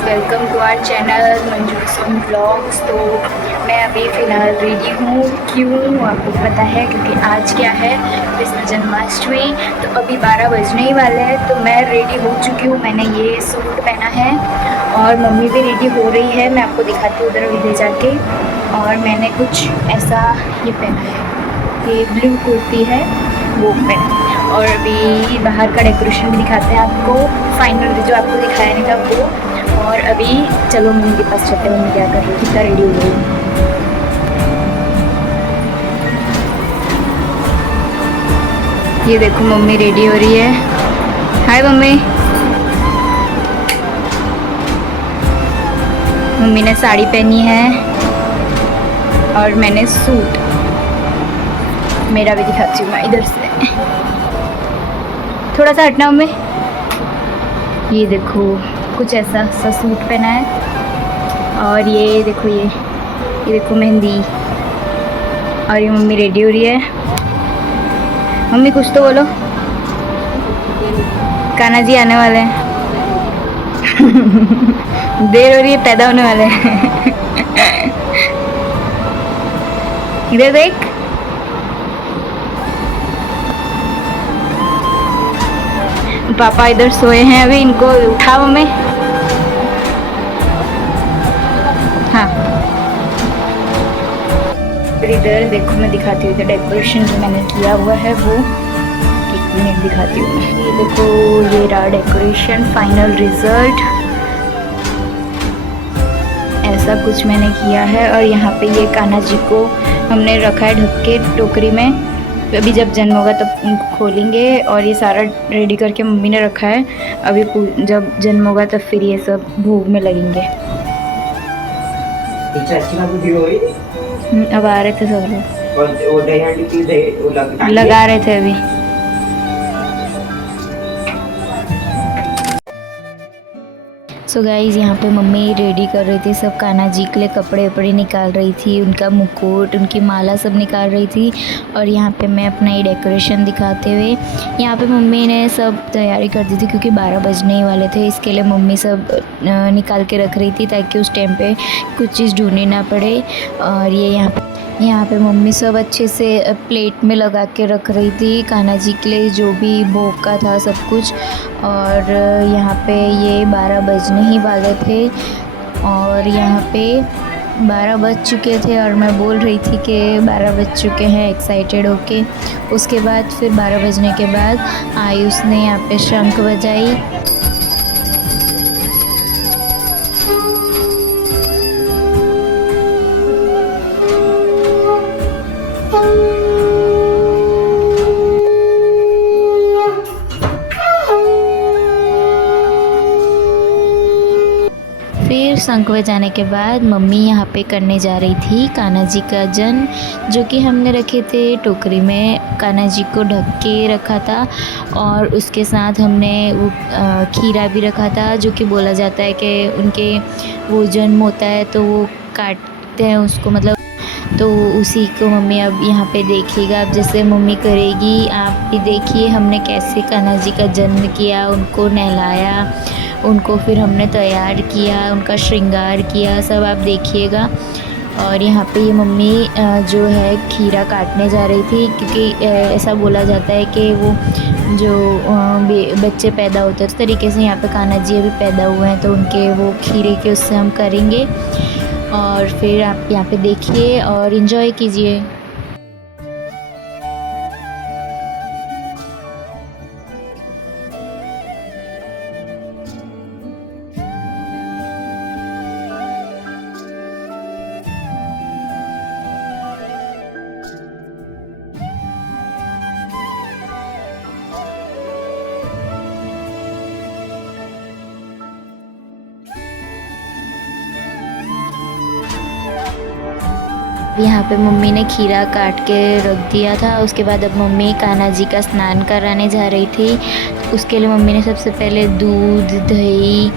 Welcome to our channel Manju Son blogs. तो मैं अभी फ़िलहाल रेडी हूँ। क्यों आपको पता है? क्योंकि आज क्या है, कृष्ण जन्माष्टमी। तो अभी 12 बजने ही वाले हैं। तो मैं रेडी हो चुकी हूँ। मैंने ये सूट पहना है और मम्मी भी रेडी हो रही है। मैं आपको दिखाती हूँ उधर ले जाके। और मैंने कुछ ऐसा ये पहना है, ये ब्लू कुर्ती है वो पहना है। और अभी बाहर का डेकोरेशन भी दिखाते हैं आपको, फाइनल जो आपको दिखाया नहीं था वो। और अभी चलो मम्मी के पास चलते हैं, मम्मी क्या कर रही है, कितना रेडी हो गई। ये देखो मम्मी रेडी हो रही है। हाय मम्मी। मम्मी ने साड़ी पहनी है और मैंने सूट। मेरा भी दिखाती हूँ मैं इधर से, थोड़ा सा हटना मम्मी। ये देखो कुछ ऐसा सा सूट पहना है। और ये देखो ये देखो मेहंदी। और ये मम्मी रेडी हो रही है। मम्मी कुछ तो बोलो। कान्हा जी आने वाले हैं। देर हो रही है, पैदा होने वाले हैं। इधर देख। पापा इधर सोए हैं अभी, इनको उठाओ मम्मी। हाँ इधर देखो, मैं दिखाती हूँ इधर डेकोरेशन जो मैंने किया हुआ है वो। एक मिनट दिखाती हूँ। ये देखो ये रहा डेकोरेशन, फाइनल रिजल्ट ऐसा कुछ मैंने किया है। और यहाँ पे ये कान्हा जी को हमने रखा है ढक के टोकरी में। अभी जब जन्म होगा तब उनको खोलेंगे। और ये सारा रेडी करके मम्मी ने रखा है। अभी जब जन्म होगा तब फिर ये सब भोग में लगेंगे। अब आ रहे थे सब लोग, लगा रहे थे अभी। सो गाइज़ यहाँ पे मम्मी रेडी कर रही थी सब, कान्हा जी के लिए कपड़े वपड़े निकाल रही थी, उनका मुकुट, उनकी माला सब निकाल रही थी। और यहाँ पे मैं अपना ये डेकोरेशन दिखाते हुए, यहाँ पे मम्मी ने सब तैयारी कर दी थी क्योंकि 12 बजने ही वाले थे। इसके लिए मम्मी सब निकाल के रख रही थी ताकि उस टाइम पे कुछ चीज़ ढूंढनी ना पड़े। और ये यहाँ पे मम्मी सब अच्छे से प्लेट में लगा के रख रही थी कान्हा जी के लिए जो भी भोग का था सब कुछ। और यहाँ पे ये 12 बजने ही वाले थे और यहाँ पे 12 बज चुके थे। और मैं बोल रही थी कि 12 बज चुके हैं एक्साइटेड होके। उसके बाद फिर 12 बजने के बाद आयुष ने यहाँ पे शंख बजाई। फिर शंख बजाने के बाद मम्मी यहाँ पे करने जा रही थी कान्हा जी का जन्म, जो कि हमने रखे थे टोकरी में। कान्हा जी को ढक के रखा था और उसके साथ हमने वो खीरा भी रखा था, जो कि बोला जाता है कि उनके वो जन्म होता है तो वो काटते हैं उसको, मतलब तो उसी को मम्मी अब यहाँ पे देखिएगा। अब जैसे मम्मी करेगी आप भी देखिए हमने कैसे कान्हा जी का जन्म किया, उनको नहलाया, उनको फिर हमने तैयार किया, उनका श्रृंगार किया, सब आप देखिएगा। और यहाँ पे ये मम्मी जो है खीरा काटने जा रही थी क्योंकि ऐसा बोला जाता है कि वो जो बच्चे पैदा होते हैं, उस तरीके से यहाँ पे कान्हा जी अभी पैदा हुए हैं तो उनके वो खीरे के उससे हम करेंगे। और फिर आप यहाँ पे देखिए और इन्जॉय कीजिए। यहाँ पे मम्मी ने खीरा काट के रख दिया था। उसके बाद अब मम्मी कान्हा जी का स्नान कराने जा रही थी। उसके लिए मम्मी ने सबसे पहले दूध, दही,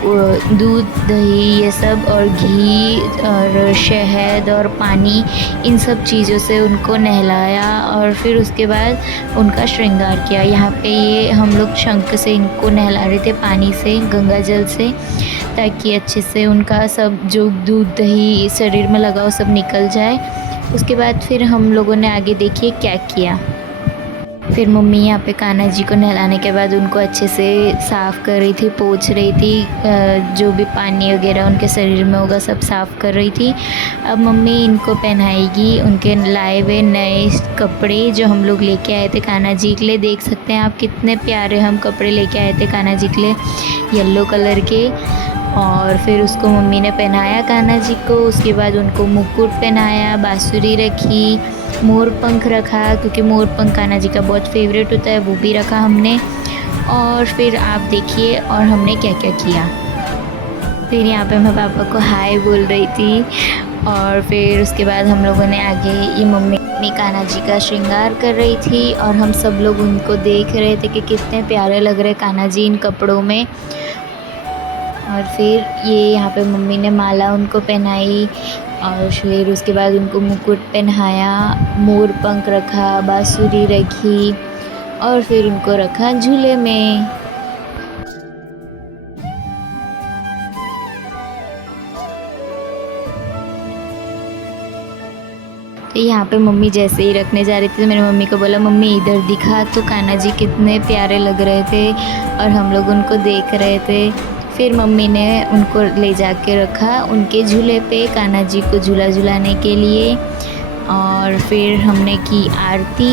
दूध दही ये सब और घी और शहद और पानी, इन सब चीज़ों से उनको नहलाया और फिर उसके बाद उनका श्रृंगार किया। यहाँ पे ये हम लोग शंख से इनको नहला रहे थे, पानी से, गंगा जल से, ताकि अच्छे से उनका सब जो दूध दही शरीर में लगा वो सब निकल जाए। उसके बाद फिर हम लोगों ने आगे देखिए क्या किया। फिर मम्मी यहाँ पे कान्हा जी को नहलाने के बाद उनको अच्छे से साफ़ कर रही थी, पोंछ रही थी, जो भी पानी वगैरह उनके शरीर में होगा सब साफ़ कर रही थी। अब मम्मी इनको पहनाएगी उनके लाए हुए नए कपड़े जो हम लोग लेके आए थे कान्हा जी के लिए। देख सकते हैं आप कितने प्यारे हम कपड़े लेके आए थे कान्हा जी के लिए, येलो कलर के। और फिर उसको मम्मी ने पहनाया कान्हा जी को। उसके बाद उनको मुकुट पहनाया, बांसुरी रखी, मोर पंख रखा, क्योंकि मोर पंख कान्हा जी का बहुत फेवरेट होता है, वो भी रखा हमने। और फिर आप देखिए और हमने क्या क्या किया। फिर यहाँ पे मैं पापा को हाय बोल रही थी। और फिर उसके बाद हम लोगों ने आगे, ये मम्मी कान्हा जी का श्रृंगार कर रही थी और हम सब लोग उनको देख रहे थे कि कितने प्यारे लग रहे कान्हा जी इन कपड़ों में। और फिर ये यहाँ पे मम्मी ने माला उनको पहनाई और फिर उसके बाद उनको मुकुट पहनाया, मोर पंख रखा, बांसुरी रखी और फिर उनको रखा झूले में। तो यहाँ पे मम्मी जैसे ही रखने जा रही थी तो मेरी मम्मी को बोला, मम्मी इधर दिखा, तो कान्हा जी कितने प्यारे लग रहे थे और हम लोग उनको देख रहे थे। फिर मम्मी ने उनको ले जाके रखा उनके झूले पे, कान्हा जी को झूला झुलाने के लिए। और फिर हमने की आरती।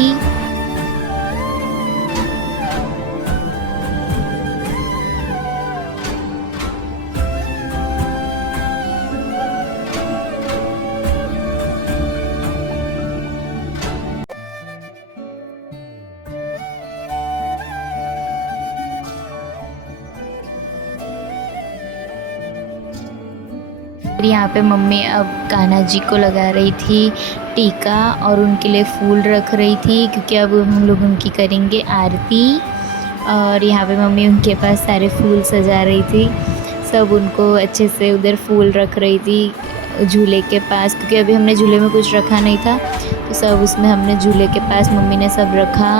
यहाँ पे मम्मी अब कान्हा जी को लगा रही थी टीका और उनके लिए फूल रख रही थी, क्योंकि अब हम लोग उनकी करेंगे आरती। और यहाँ पे मम्मी उनके पास सारे फूल सजा रही थी, सब उनको अच्छे से उधर फूल रख रही थी झूले के पास, क्योंकि अभी हमने झूले में कुछ रखा नहीं था, तो सब उसमें हमने झूले के पास मम्मी ने सब रखा।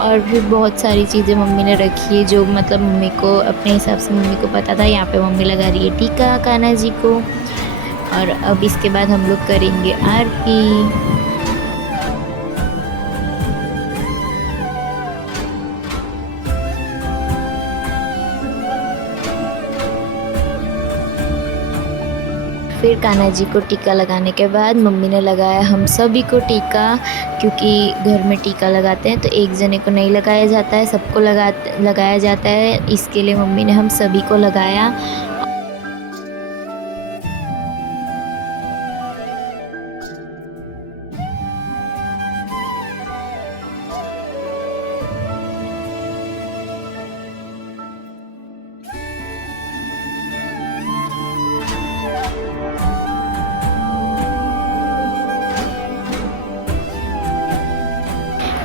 और भी बहुत सारी चीज़ें मम्मी ने रखी है जो मतलब मम्मी को अपने हिसाब से मम्मी को पता था। यहाँ पे मम्मी लगा रही है टीका कान्हा जी को। और अब इसके बाद हम लोग करेंगे आरती। फिर कान्हा जी को टीका लगाने के बाद मम्मी ने लगाया हम सभी को टीका, क्योंकि घर में टीका लगाते हैं तो एक जने को नहीं लगाया जाता है, सबको लगाया जाता है। इसके लिए मम्मी ने हम सभी को लगाया।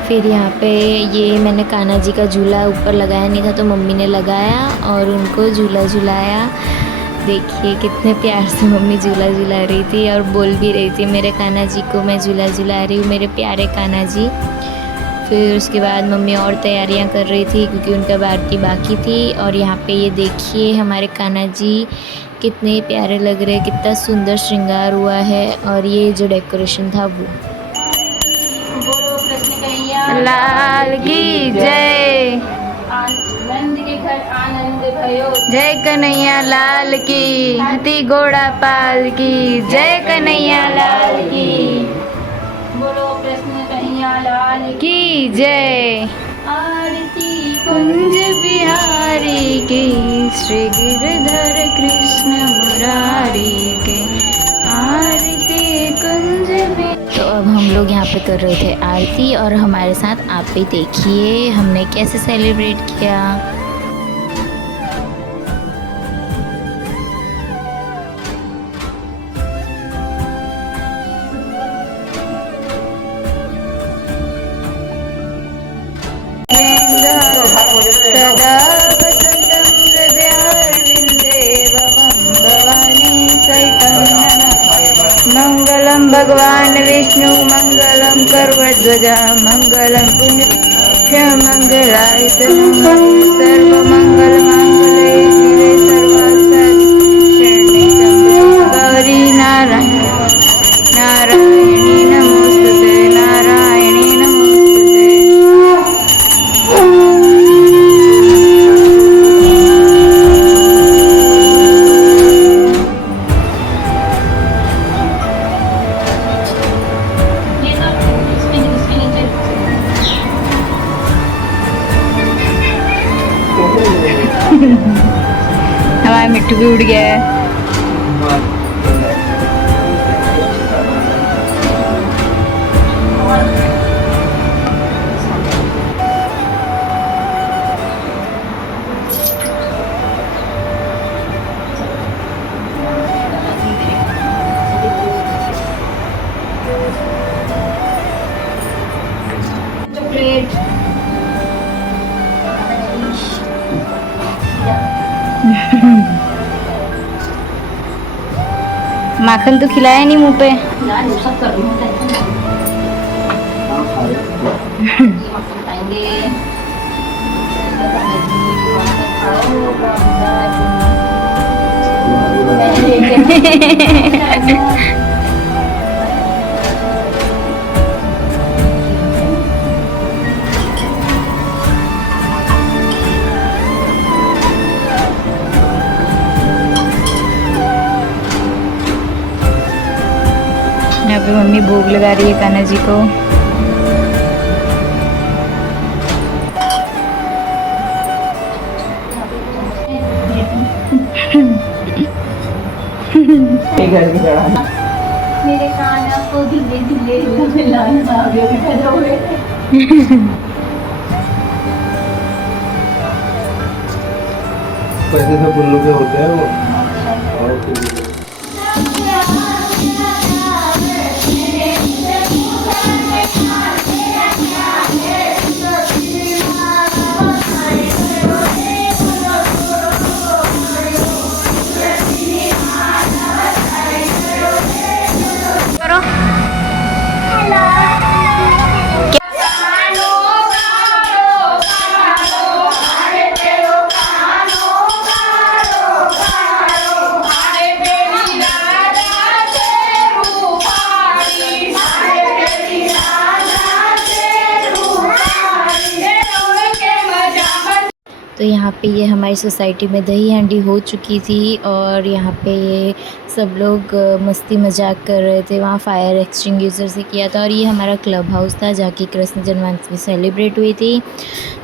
फिर यहाँ पे ये मैंने कान्हा जी का झूला ऊपर लगाया नहीं था तो मम्मी ने लगाया और उनको झूला झुलाया। देखिए कितने प्यार से मम्मी झूला झुला रही थी और बोल भी रही थी, मेरे कान्हा जी को मैं झूला झुला रही हूँ, मेरे प्यारे कान्हा जी। फिर उसके बाद मम्मी और तैयारियाँ कर रही थी क्योंकि उनका आरती बाकी थी। और यहाँ पे ये देखिए हमारे कान्हा जी कितने प्यारे लग रहे, कितना सुंदर श्रृंगार हुआ है। और ये जो डेकोरेशन था वो लाल की जय, आनंद के घर आनंद भयो, जय कन्हैया लाल की, हाथी घोड़ा पाल की, जय कन्हैया लाल की, बोलो कृष्ण कन्हैया लाल की जय। आरती कुंज बिहारी की, श्री गिरधर कृष्ण मुरारी के, आरती कुंज बिहारी। तो अब हम लोग यहाँ पे कर रहे थे आरती और हमारे साथ आप भी देखिए हमने कैसे सेलिब्रेट किया। सदा वसंतं हृदयारविन्दे भगवान् विष्णु मङ्गलं कर्वध्वज मङ्गलं पुण्य मङ्गलाय सर्वमङ्गलमाङ्गल्ये शिवे सर्वार्थसाधिके गौरी नारायणी नमोस्तुते नारायणी नमोस्तुते। हमारा मिट्टू भी उड़ गया है। चॉकलेट माखन तो खिलाया नहीं मुंह पे। यार ये सब कर रही हूँ बताएंगे यहाँ पे मम्मी भोग लगा रही है कान्हा जी को। मेरे काना को धीरे धीरे हिलाना हुए। पैसे सब गुल्लू के होते हैं वो। तो यहाँ पे ये हमारी सोसाइटी में दही हांडी हो चुकी थी और यहाँ पे ये सब लोग मस्ती मजाक कर रहे थे। वहाँ फायर एक्सटिंग्विशर से किया था और ये हमारा क्लब हाउस था जहाँ की कृष्ण जन्माष्टमी सेलिब्रेट हुई थी।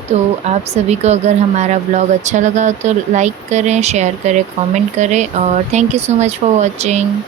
तो आप सभी को अगर हमारा व्लॉग अच्छा लगा तो लाइक करें, शेयर करें, कमेंट करें और thank you so much for watching.